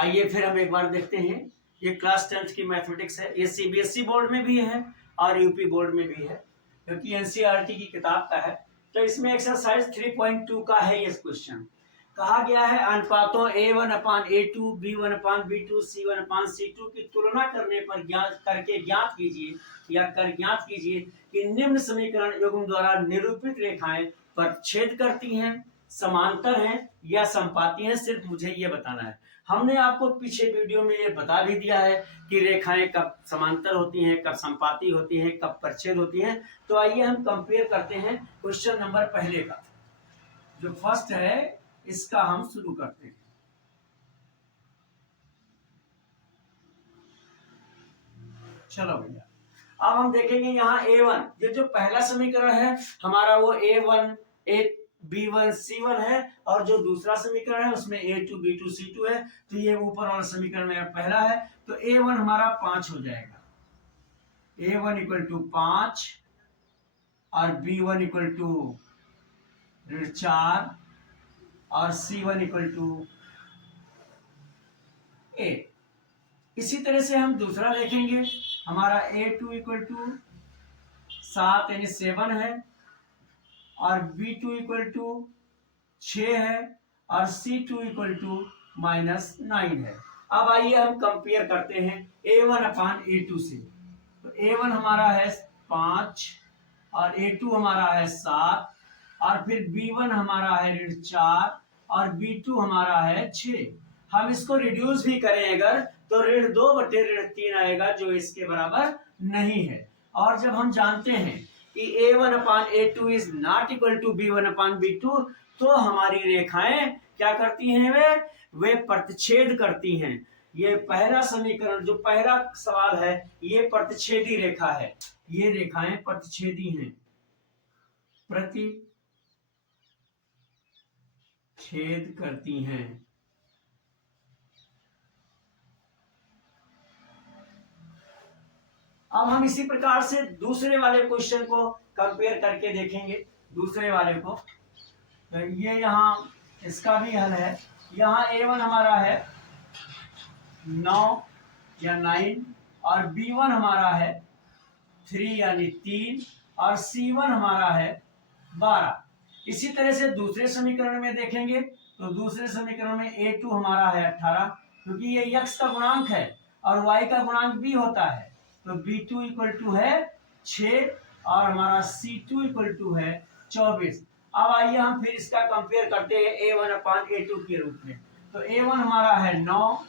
आइए फिर हम एक बार देखते हैं। ये क्लास 10th की मैथमेटिक्स है। ये सीबीएसई बोर्ड में भी है और यूपी बोर्ड में भी है, क्योंकि एनसीईआरटी की किताब का है। तो इसमें एक्सरसाइज 3.2 का है ये क्वेश्चन। कहा गया है अनुपातों A1/A2, B1/B2, C1/C2 की तुलना करने पर ज्ञात कीजिए कि निम्न समीकरण युग्म द्वारा निरूपित रेखाएं प्रतिच्छेद करती हैं, समांतर हैं या संपाती हैं। सिर्फ मुझे ये बताना है। हमने आपको पीछे वीडियो में ये बता भी दिया है कि रेखाएं कब समांतर होती हैं, कब संपाती होती हैं, कब प्रतिच्छेद होती हैं। तो आइए हम कंपेयर करते हैं क्वेश्चन नंबर पहले का, जो फर्स्ट है, इसका हम शुरू करते हैं। चलो भैया, अब हम देखेंगे यहाँ A1, ये जो पहला समीकरण है हमारा वो A1 B1 C1 है, और जो दूसरा समीकरण है उसमें A2 B2 C2 है। तो ये ऊपर वाला समीकरण मेरा पहला है, तो A1 हमारा 5 हो जाएगा। A1 = 5 और B1 = 4 और C1 = 8। इसी तरह से हम दूसरा देखेंगे। हमारा A2 = 7 यानी 7 है, और B2 = 6 है, और C2 = -9 है। अब आइए हम कंपेयर करते हैं A1/A2 से। तो A1 हमारा है 5 और A2 हमारा है 7, और फिर B1 हमारा है 4 और B2 हमारा है 6। हम इसको रिड्यूस भी करें अगर, तो (2/3) आएगा, जो इसके बराबर नहीं है। और जब हम जानते हैं कि A1/A2 is not equal to B1/B2, तो हमारी रेखाएं क्या करती हैं? वे प्रतिच्छेद करती हैं। ये पहला समीकरण, जो पहला सवाल है, ये प्रतिच्छेदी रेखा है। ये रेखाएं प्रतिच्छेदी हैं, प्रतिच्छेद करती हैं। अब हम इसी प्रकार से दूसरे वाले क्वेश्चन को कंपेयर करके देखेंगे। दूसरे वाले को, तो ये यहाँ इसका भी हल है। यहाँ A1 हमारा है 9 या 9, और B1 हमारा है 3 यानी 3, और C1 हमारा है 12। इसी तरह से दूसरे समीकरण में देखेंगे, तो दूसरे समीकरण में A2 हमारा है 18, क्योंकि ये x का गुणांक है और y का गुणांक भी होता है। तो B2 = है 6 और हमारा C2 = है 24। अब आइए हम फिर इसका कंपेयर करते हैं A1/A2 के रूप में। तो A1 हमारा है 9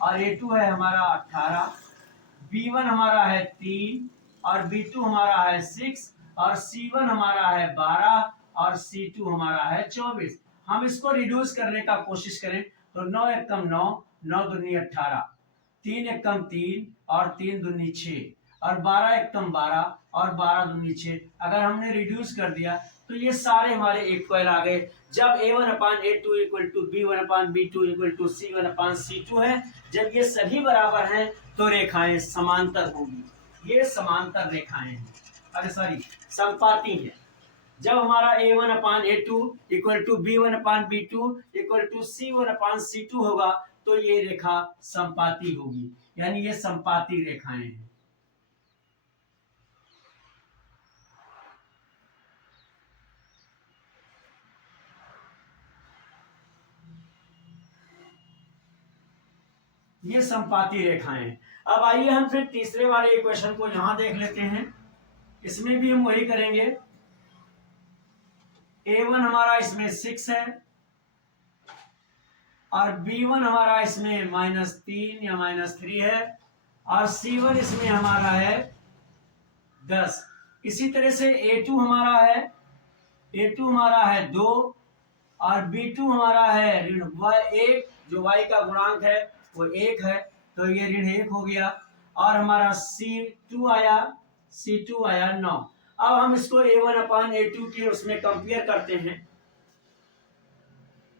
और A2 है हमारा 18, B1 हमारा है 3 और B2 हमारा है 6, और C1 हमारा है 12 और C2 हमारा है 24। हम इसको रिड्यूस करने का कोशिश करें, तो 9 एकम 9, 9 दूनी 18, 3 एकम 3 और 3 दूनी 6, और 12 एकम 12 और 12 दूनी 6। अगर हमने रिड्यूस कर दिया तो ये सारे हमारे इक्वल आ गए। जब A1/A2 = B1/B2 = C1/C2 है, जब ये सभी बराबर हैं तो रेखाएं समांतर होंगी। ये समांतर रेखाएं हैं, अरे सॉरी, संपाती हैं। जब हमारा A1/A2 = B1/B2 = C1/C2 होगा, तो ये रेखा संपाती होगी, यानी ये संपाती रेखाएं हैं। ये संपाती रेखाएं हैं। अब आइए हम फिर तीसरे वाले इक्वेशन को यहां देख लेते हैं। इसमें भी हम वही करेंगे। A1 हमारा इसमें 6 है, और B1 हमारा इसमें -3 या -3 है, और C1 इसमें हमारा है 10। इसी तरह से A2 हमारा है 2, और B2 हमारा है (1), जो y का गुणांक है वो 1 है, तो ये (1) हो गया। और हमारा C2 आया 9। अब हम इसको A1/A2 के उसमें कंपेयर करते हैं।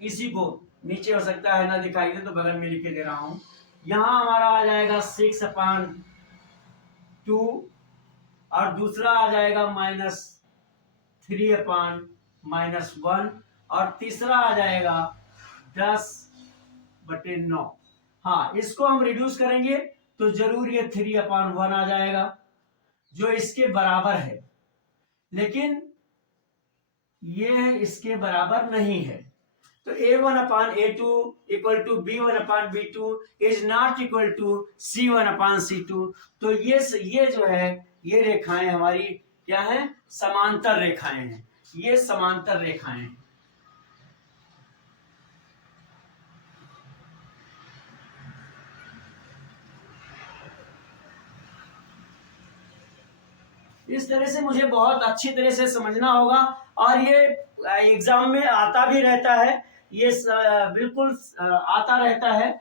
इसी को नीचे हो सकता है ना दिखाई दे, तो बगल में लिखे दे रहा हूं। यहाँ हमारा आ जाएगा 6/2, और दूसरा आ जाएगा -3/-1, और तीसरा आ जाएगा 10/9। हाँ, इसको हम रिड्यूस करेंगे तो जरूर ये 3/1 आ जाएगा जो इसके बराबर है, लेकिन ये इसके बराबर नहीं है। तो a1/a2 equal to b1/b2 is not equal to c1/c2। तो ये जो है, ये रेखाएं हमारी क्या है, समांतर रेखाएं हैं। ये समांतर रेखाएं हैं। इस तरह से मुझे बहुत अच्छी तरह से समझना होगा, और ये एग्जाम में आता भी रहता है, ये बिल्कुल आता रहता है,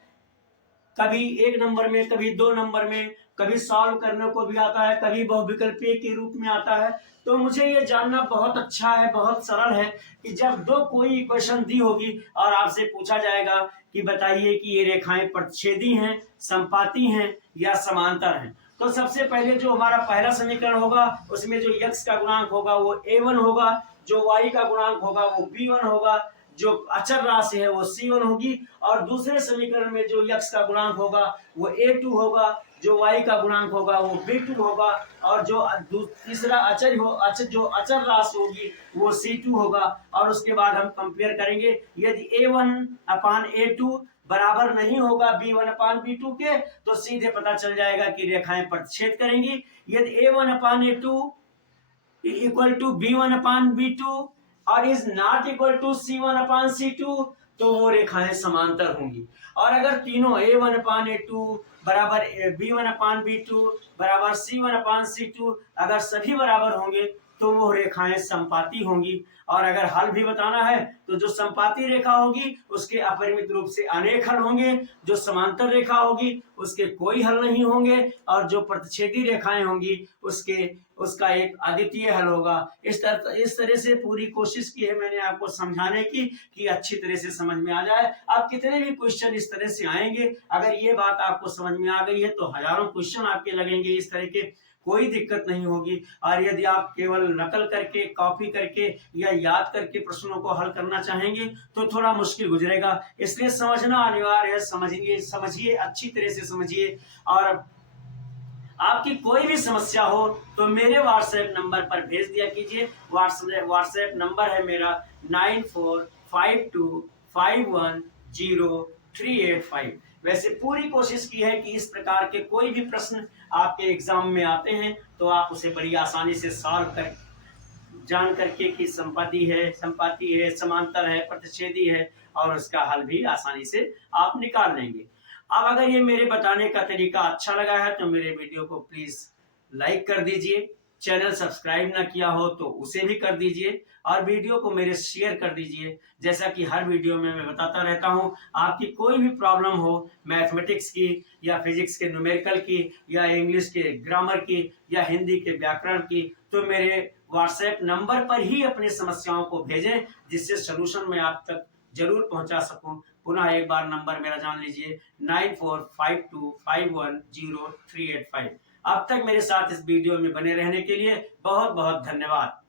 कभी 1 नंबर में, कभी 2 नंबर में, कभी सॉल्व करने को भी आता है, कभी बहुविकल्पीय के रूप में आता है। तो मुझे ये जानना बहुत अच्छा है, बहुत सरल है कि जब दो कोई इक्वेशन दी होगी और आपसे पूछा जाएगा कि बताइए कि ये रेखाएं प्रतिच्छेदी हैं, संपाती हैं या समांतर हैं, तो सबसे पहले जो हमारा पहला समीकरण होगा उसमें जो x का गुणांक होगा वो a1 होगा, जो y का गुणांक होगा वो b1 होगा, जो अचर राशि है वो c1 होगी, और दूसरे समीकरण में जो x का गुणांक होगा वो a2 होगा, जो y का गुणांक होगा वो b2 होगा, और जो तीसरा जो अचर राशि होगी वो c2 होगा। और उसके बाद हम कंपेयर करेंगे, यदि a1/a2 बराबर नहीं होगा b1/b2 के, तो सीधे पता चल जाएगा कि रेखाएं प्रतिच्छेद करेंगी। यदि a1/a2 इक्वल टू b1/b2 और is not equal to c1/c2, तो वो रेखाएं समांतर होंगी। और अगर तीनों a1/a2 बराबर b1/b2 बराबर c1/c2 अगर सभी बराबर होंगे तो वो रेखाएं संपाती होंगी। और अगर हल भी बताना है तो जो संपाती रेखा होगी उसके अपरिमित रूप से अनेक हल होंगे, जो समांतर रेखा होगी उसके कोई हल नहीं होंगे, और जो प्रतिच्छेदी रेखाएं होंगी उसका एक अद्वितीय हल होगा। इस तरह से पूरी कोशिश की है मैंने आपको समझाने की कि अच्छी तरह से समझ में आ जाए। अब कितने भी क्वेश्चन इस तरह से आएंगे, अगर ये बात आपको समझ में आ गई है तो हजारों क्वेश्चन आपके लगेंगे इस तरह के, कोई दिक्कत नहीं होगी। और यदि आप केवल नकल करके, कॉपी करके या याद करके प्रश्नों को हल करना चाहेंगे तो थोड़ा मुश्किल गुजरेगा, इसलिए समझना अनिवार्य है। समझिए, अच्छी तरह से समझिए। और आपकी कोई भी समस्या हो तो मेरे व्हाट्सएप नंबर पर भेज दिया कीजिए। व्हाट्सएप नंबर है मेरा 9452510385। वैसे पूरी कोशिश की है कि इस प्रकार के कोई भी प्रश्न आपके एग्जाम में आते हैं तो आप उसे बड़ी आसानी से सॉल्व कर जान करके कि संपाती है, समांतर है, प्रतिच्छेदी है, और उसका हल भी आसानी से आप निकाल लेंगे। अब अगर ये मेरे बताने का तरीका अच्छा लगा है तो मेरे वीडियो को प्लीज लाइक कर दीजिए, चैनल सब्सक्राइब ना किया हो तो उसे भी कर दीजिए, और वीडियो को मेरे शेयर कर दीजिए। जैसा कि हर वीडियो में मैं बताता रहता हूं, आपकी कोई भी प्रॉब्लम हो, मैथमेटिक्स की या फिजिक्स के न्यूमेरिकल की या इंग्लिश के ग्रामर की या हिंदी के व्याकरण की, तो मेरे व्हाट्सएप नंबर पर ही अपनी समस्याओं को भेजें, जिससे सलूशन मैं आप तक जरूर पहुंचा सकूं। पुनः एक बार नंबर मेरा जान लीजिए 9452510385। अब तक मेरे साथ इस वीडियो में बने रहने के लिए बहुत बहुत धन्यवाद।